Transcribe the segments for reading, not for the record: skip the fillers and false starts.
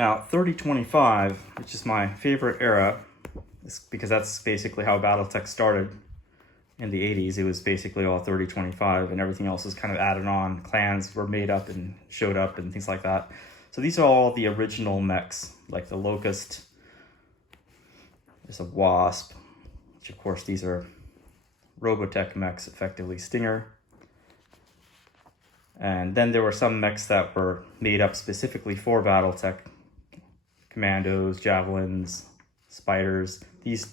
Now, 3025, which is my favorite era, because that's basically how Battletech started in the 80s. It was basically all 3025, and everything else was kind of added on. Clans were made up and showed up and things like that. So these are all the original mechs, like the Locust. There's a Wasp, which of course these are Robotech mechs, effectively Stinger. And then there were some mechs that were made up specifically for Battletech. Commandos, Javelins, Spiders. These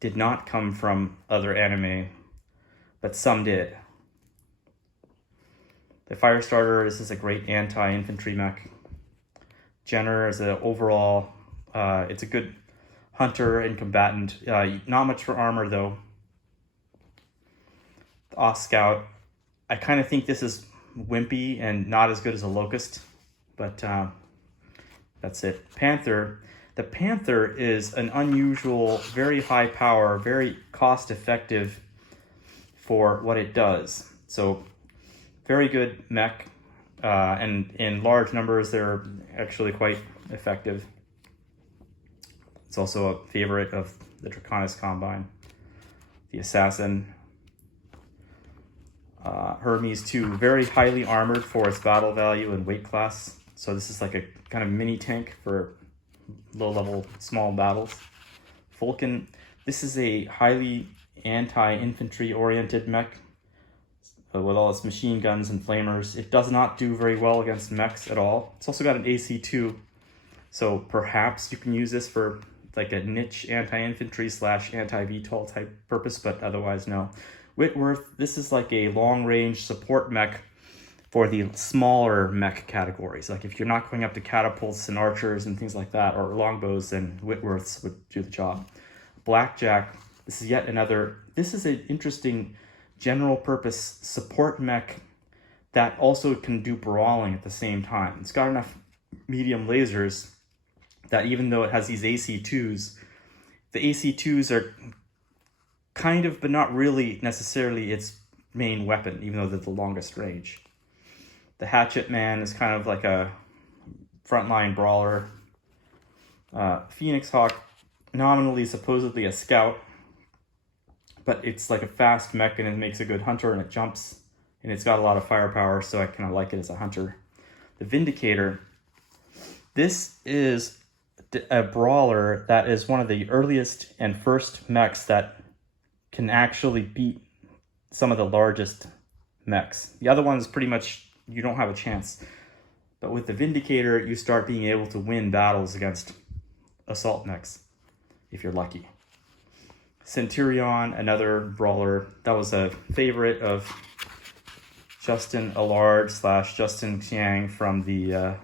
did not come from other anime, but some did. The Firestarter, this is a great anti-infantry mech. Jenner is an overall, it's a good hunter and combatant. Not much for armor though. The Off-Scout, I kind of think this is wimpy and not as good as a Locust, but that's it. Panther. The Panther is an unusual, very high power, very cost effective for what it does. So very good mech, and in large numbers they're actually quite effective. It's also a favorite of the Draconis Combine. The Assassin. Hermes 2, very highly armored for its battle value and weight class. So this is like a kind of mini tank for low-level small battles. Falcon, this is a highly anti-infantry oriented mech with all its machine guns and flamers. It does not do very well against mechs at all. It's also got an AC2, so perhaps you can use this for like a niche anti-infantry / anti-VTOL type purpose, but otherwise no. Whitworth, this is like a long-range support mech for the smaller mech categories. Like if you're not going up to catapults and archers and things like that, or longbows, then Whitworths would do the job. Blackjack, this is yet another, this is an interesting general purpose support mech that also can do brawling at the same time. It's got enough medium lasers that even though it has these AC2s, the AC2s are kind of, but not really necessarily its main weapon, even though they're the longest range. The Hatchet Man is kind of like a frontline brawler. Phoenix Hawk, nominally supposedly a scout, but it's like a fast mech and it makes a good hunter and it jumps and it's got a lot of firepower, so I kind of like it as a hunter. The Vindicator, this is a brawler that is one of the earliest and first mechs that can actually beat some of the largest mechs. The other ones pretty much you don't have a chance. But with the Vindicator, you start being able to win battles against assault mechs, if you're lucky. Centurion, another brawler. That was a favorite of Justin Allard / Justin Chiang from the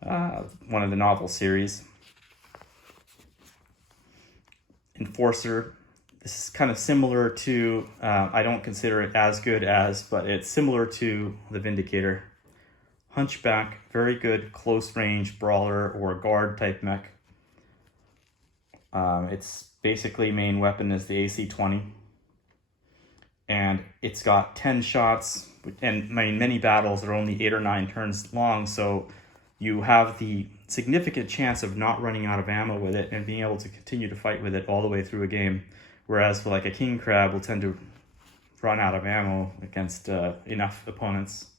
one of the novel series. Enforcer. This is kind of similar to, I don't consider it as good as, but it's similar to the Vindicator. Hunchback, very good close range brawler or guard type mech. Its basically main weapon is the AC-20. And it's got 10 shots, and many battles are only 8 or 9 turns long, so you have the significant chance of not running out of ammo with it and being able to continue to fight with it all the way through a game. Whereas for like a king crab will tend to run out of ammo against enough opponents.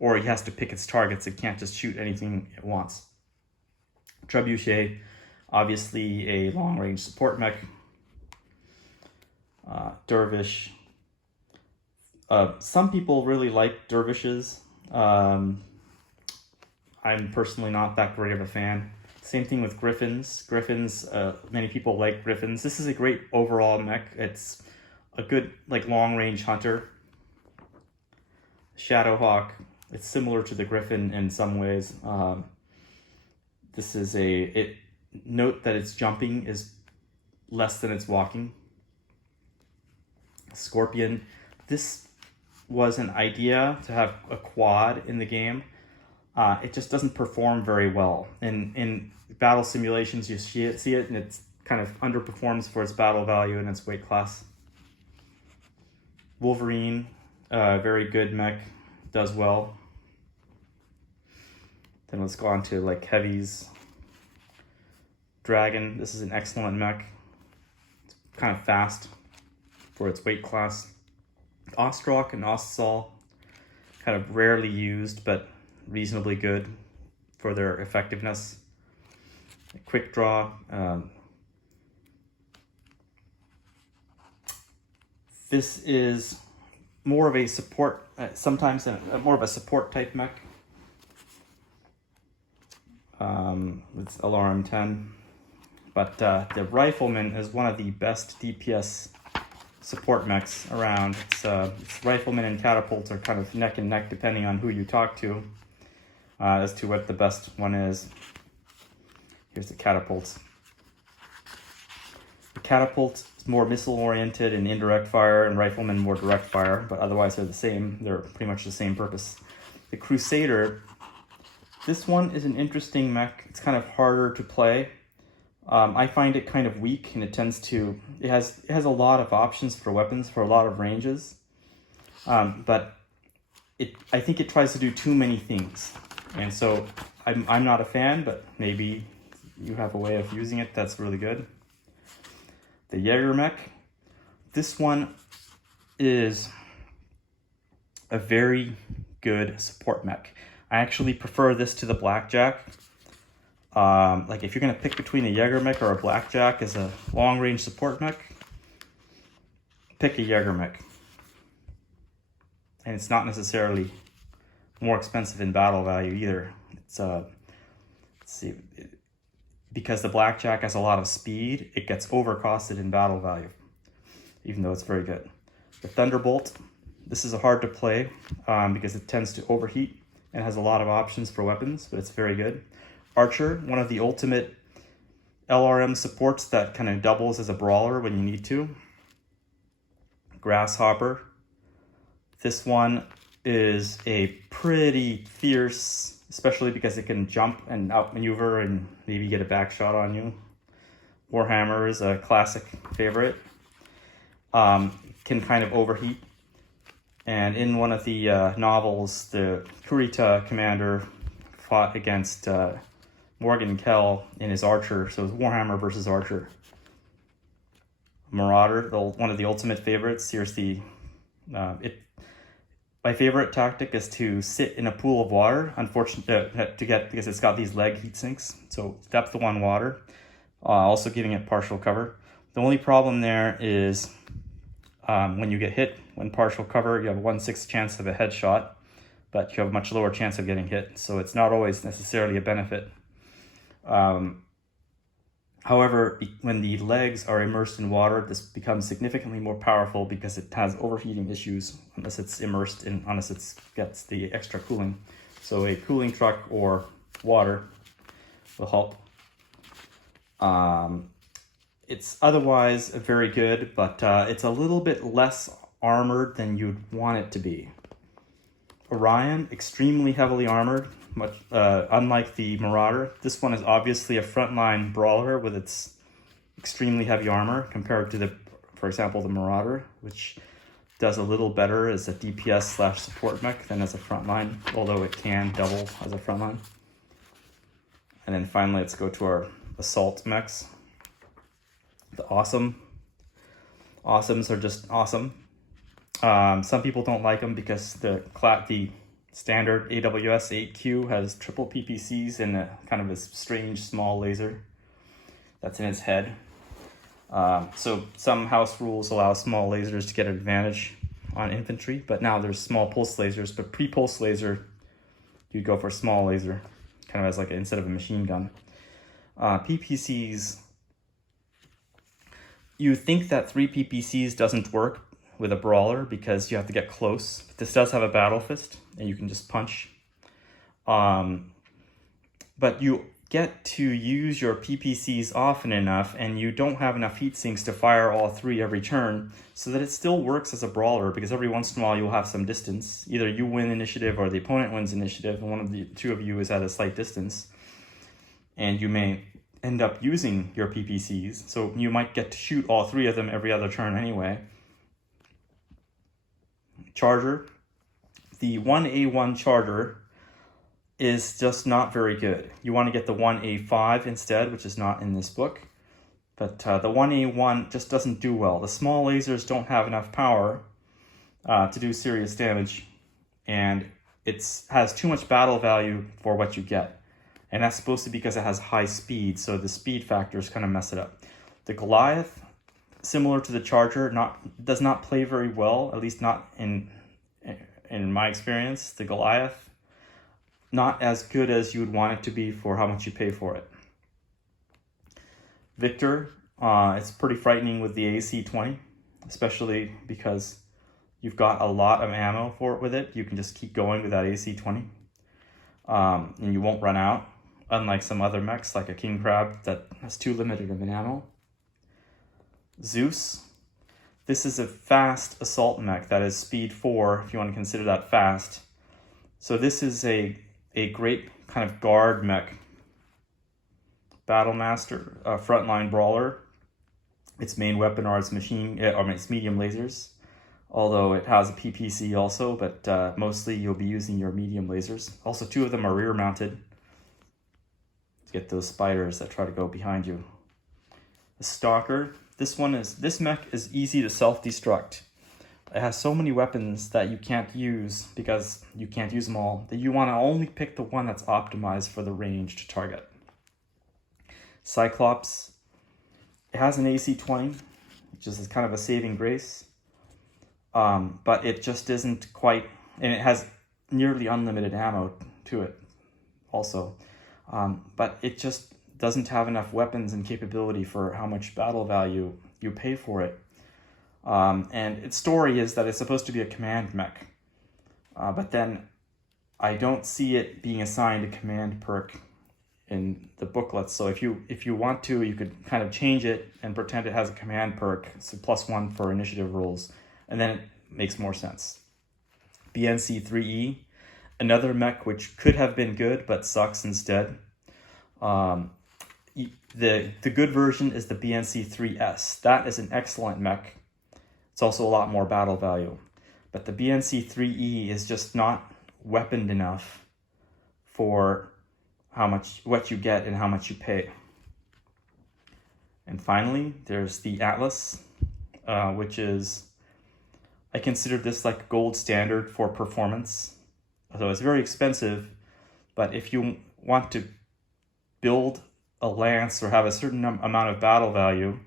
Or he has to pick its targets. It can't just shoot anything it wants. Trebuchet, obviously a long-range support mech. Dervish. Some people really like dervishes. I'm personally not that great of a fan. Same thing with Griffins. Many people like Griffins. This is a great overall mech. It's a good like long-range hunter. Shadowhawk. It's similar to the Griffin in some ways. This is note that its jumping is less than its walking. Scorpion. This was an idea to have a quad in the game. It just doesn't perform very well. In battle simulations, you see it, and it kind of underperforms for its battle value and its weight class. Wolverine, very good mech, does well. Then let's go on to like heavies. Dragon, this is an excellent mech. It's kind of fast for its weight class. Ostrock and Ostsol, kind of rarely used, but reasonably good for their effectiveness. Quick draw. This is more of a support, sometimes more of a support type mech. It's LRM 10. But the Rifleman is one of the best DPS support mechs around. It's Rifleman and Catapults are kind of neck and neck depending on who you talk to as to what the best one is. Here's the Catapults. The Catapult is more missile oriented and indirect fire, and Rifleman more direct fire, but otherwise they're the same. They're pretty much the same purpose. The Crusader, this one is an interesting mech. It's kind of harder to play. I find it kind of weak, and it has a lot of options for weapons for a lot of ranges, but I think it tries to do too many things, and so I'm not a fan. But maybe you have a way of using it that's really good. The Jaeger mech, this one is a very good support mech. I actually prefer this to the Blackjack. Like if you're going to pick between a Jaeger mech or a Blackjack as a long-range support mech, pick a Jaeger mech. And it's not necessarily more expensive in battle value either. It's let's see, because the Blackjack has a lot of speed, it gets overcosted in battle value, even though it's very good. The Thunderbolt, this is hard to play because it tends to overheat and has a lot of options for weapons, but it's very good. Archer, one of the ultimate LRM supports that kind of doubles as a brawler when you need to. Grasshopper. This one is a pretty fierce, especially because it can jump and outmaneuver and maybe get a back shot on you. Warhammer is a classic favorite. Can kind of overheat. And in one of the novels, the Kurita commander fought against Morgan Kell in his Archer, so it's Warhammer versus Archer. Marauder, one of the ultimate favorites. Here's my favorite tactic is to sit in a pool of water. Because it's got these leg heat sinks, so depth of 1 water, also giving it partial cover. The only problem there is when you get hit when partial cover, you have a 1/6 chance of a headshot, but you have a much lower chance of getting hit, so it's not always necessarily a benefit. However, when the legs are immersed in water, this becomes significantly more powerful because it has overheating issues unless it gets the extra cooling. So a cooling truck or water will help. It's otherwise very good, but it's a little bit less armored than you'd want it to be. Orion, extremely heavily armored. Unlike the Marauder, this one is obviously a frontline brawler with its extremely heavy armor compared to for example, the Marauder, which does a little better as a DPS/support mech than as a frontline, although it can double as a frontline. And then finally, let's go to our assault mechs. The Awesomes are just awesome. Some people don't like them because the standard AWS 8Q has triple PPCs and a kind of a strange small laser that's in its head. So some house rules allow small lasers to get an advantage on infantry, but now there's small pulse lasers. But pre-pulse laser, you'd go for small laser, kind of as like instead of a machine gun. PPCs, you think that 3 PPCs doesn't work with a brawler because you have to get close. But this does have a battle fist, and you can just punch. But you get to use your PPCs often enough, and you don't have enough heat sinks to fire all 3 every turn, so that it still works as a brawler, because every once in a while you'll have some distance. Either you win initiative or the opponent wins initiative, and one of the 2 of you is at a slight distance. And you may end up using your PPCs, so you might get to shoot all 3 of them every other turn anyway. Charger. The 1A1 Charger is just not very good. You want to get the 1A5 instead, which is not in this book. But the 1A1 just doesn't do well. The small lasers don't have enough power to do serious damage, and it has too much battle value for what you get. And that's supposed to be because it has high speed, so the speed factors kind of mess it up. The Goliath, similar to the Charger, does not play very well, at least not in my experience. The Goliath, not as good as you would want it to be for how much you pay for it. Victor, it's pretty frightening with the AC-20, especially because you've got a lot of ammo for it with it. You can just keep going with that AC-20, and you won't run out, unlike some other mechs like a King Crab that has too limited of an ammo. Zeus, this is a fast assault mech that is speed 4, if you want to consider that fast. So this is a great kind of guard mech. Battle Master, frontline brawler. Its main weapon are its medium lasers, although it has a PPC also, but mostly you'll be using your medium lasers. Also, 2 of them are rear mounted to get those spiders that try to go behind you. The Stalker, this mech is easy to self-destruct. It has so many weapons that you can't use because you can't use them all, that you want to only pick the one that's optimized for the range to target. Cyclops, it has an AC-20, which is kind of a saving grace, but it just isn't quite, and it has nearly unlimited ammo to it also, but it just doesn't have enough weapons and capability for how much battle value you pay for it. And its story is that it's supposed to be a command mech, but then I don't see it being assigned a command perk in the booklets. So if you want to, you could kind of change it and pretend it has a command perk, so +1 for initiative rolls, and then it makes more sense. BNC-3E, another mech which could have been good but sucks instead. The good version is the BNC-3S. That is an excellent mech. It's also a lot more battle value. But the BNC-3E is just not weaponed enough for what you get and how much you pay. And finally, there's the Atlas, which is, I consider this like gold standard for performance. So it's very expensive, but if you want to build a lance or have a certain amount of battle value,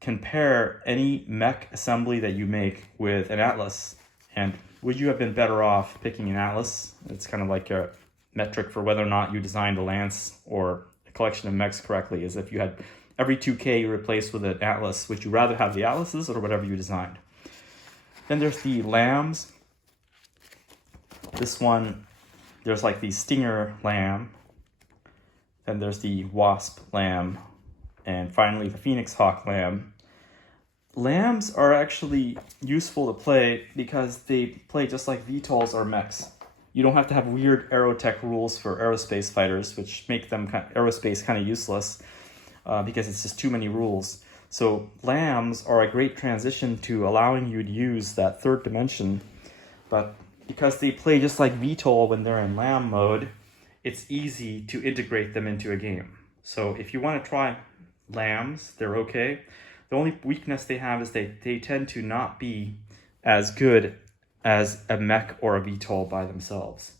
compare any mech assembly that you make with an Atlas. And would you have been better off picking an Atlas? It's kind of like a metric for whether or not you designed a lance or a collection of mechs correctly, is if you had every 2K you replaced with an Atlas. Would you rather have the Atlases or whatever you designed? Then there's the Lambs. This one, there's like the Stinger Lamb. Then there's the Wasp Lamb. And finally, the Phoenix Hawk Lamb. Lambs are actually useful to play because they play just like VTOLs or mechs. You don't have to have weird aerotech rules for aerospace fighters, which make them aerospace kind of useless because it's just too many rules. So lambs are a great transition to allowing you to use that third dimension, but because they play just like VTOL when they're in lamb mode, it's easy to integrate them into a game. So if you want to try lambs, they're okay. The only weakness they have is they tend to not be as good as a mech or a VTOL by themselves.